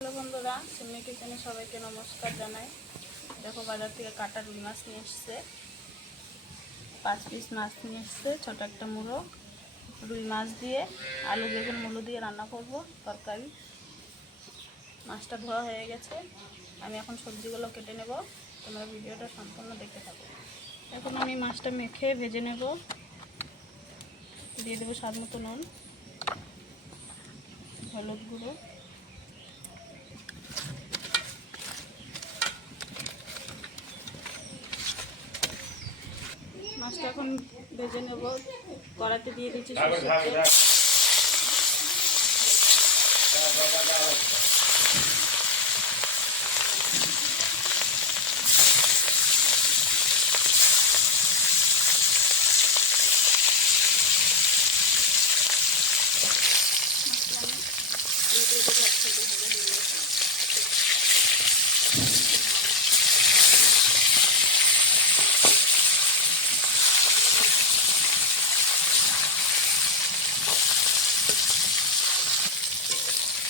Hello বন্ধুরা, সিমনি কিচেনে সবাইকে নমস্কার জানাই। দেখো বাজার থেকে কাটা রুই মাছ নিয়ে এসছে। পাঁচ পিস মাছ নিয়ে এসছে, ছোট একটা মুড়ো রুই মাছ দিয়ে আলু, বেগুন, মুলো দিয়ে রান্না করব, তরকারি। মাছটা ধোয়া হয়ে গেছে। আমি এখন সবজিগুলো কেটে নেব। তোমরা ভিডিওটা সম্পূর্ণ দেখতে থাকো। এখন আমি মাছটা মেখে ভেজে নেব। দিয়ে দেবো স্বাদ মতো নুন, হলুদ গুঁড়ো। মাছটা এখন ভেজে নেব। কড়াতে দিয়ে দিচ্ছি তেল মাছটা আমি উল্টে দেবো একসাথে ভাজা হয়ে গেছে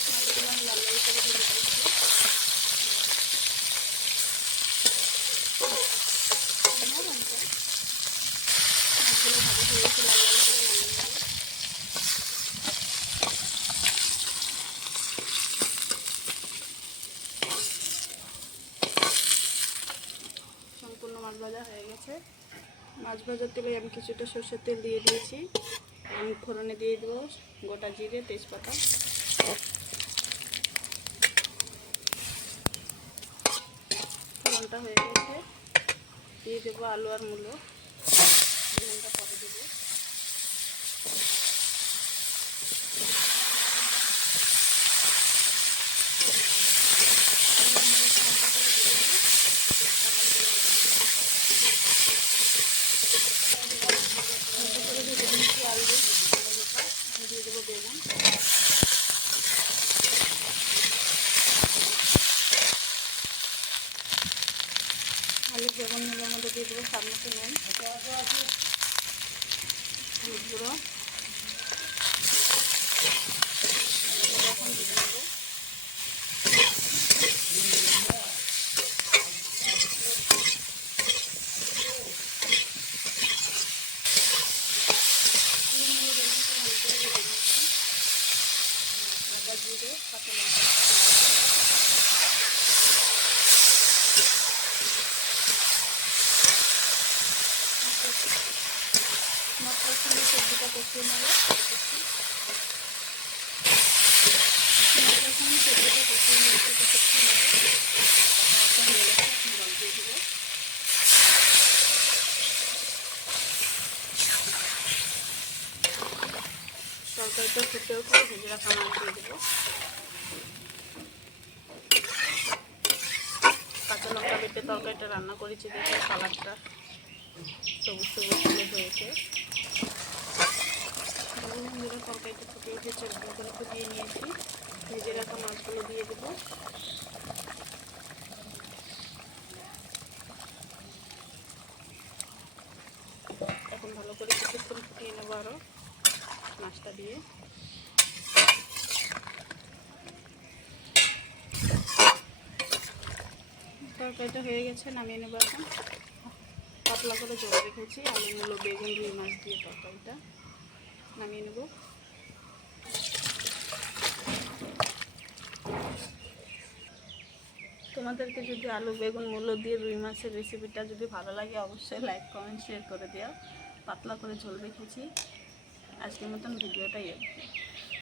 মাছগুলো আমি লাল লাল করে ভেজে দিচ্ছি মাছগুলো সম্পূর্ণ মাছ ভাজা হয়ে গেছে। মাছ ভাজার তেলে আমি কিছুটা সর্ষের তেল দিয়ে দিয়েছি। আমি ফোড়নে দিয়ে দেবো গোটা জিরে, তেজপাতা। ফোড়নটা হয়ে গেছে। দিয়ে দেবো আলু আর মূলো। বেগুনটা পরে দেবো আলু মূলোটা হালকা করে দিয়ে দেবো হালকা করে ভেজে নিচ্ছি আলু মূলোটা দিয়ে দেবো বেগুন আলু বেগুন মূলোর মধ্যে দিয়ে দেবো স্বাদ মতো নুন হলুদ গুঁড়ো এখন দিয়ে দেবো আলু মূলো বেগুনটা ভালো করে ভেজে নিচ্ছি আদা জিরে কাঁচা লঙ্কা রাখতে মশলা দিয়ে সবজিটা কষিয়ে নেব মশলার সঙ্গে সবজিটা কষিয়ে নিয়ে একটু কষিয়ে নেব কথাবার্তা হয়ে গেছে এখন জল দিয়ে দেবো তরকারিটা ফুটে উঠলে ভেজে রাখা মাছ দেবো কাঁচা লঙ্কা বেটে তরকারিটা রান্না করেছি দেখে সবুজ সবুজ হয়েছে বন্ধুরা ফুটিয়ে নিয়েছি। ভেজে রাখা মাছগুলো দিয়ে দেবো। এখন ভালো করে কিছুক্ষণ ফুটিয়ে নেব আরও মাছটা দিয়ে। তরকারিটা হয়ে গেছে, নামিয়ে নেব এখন। পাতলা করে জল রেখেছি আলু মূলো বেগুন রুই মাছ দিয়ে তরকারিটা। নামিয়ে নেব। তোমাদেরকে যদি আলু বেগুন মূল্য দিয়ে রুই মাছের রেসিপিটা যদি ভালো লাগে, অবশ্যই লাইক কমেন্ট শেয়ার করে দিও। পাতলা করে ঝোল রেখেছি। আজকের মতন ভিডিওটাই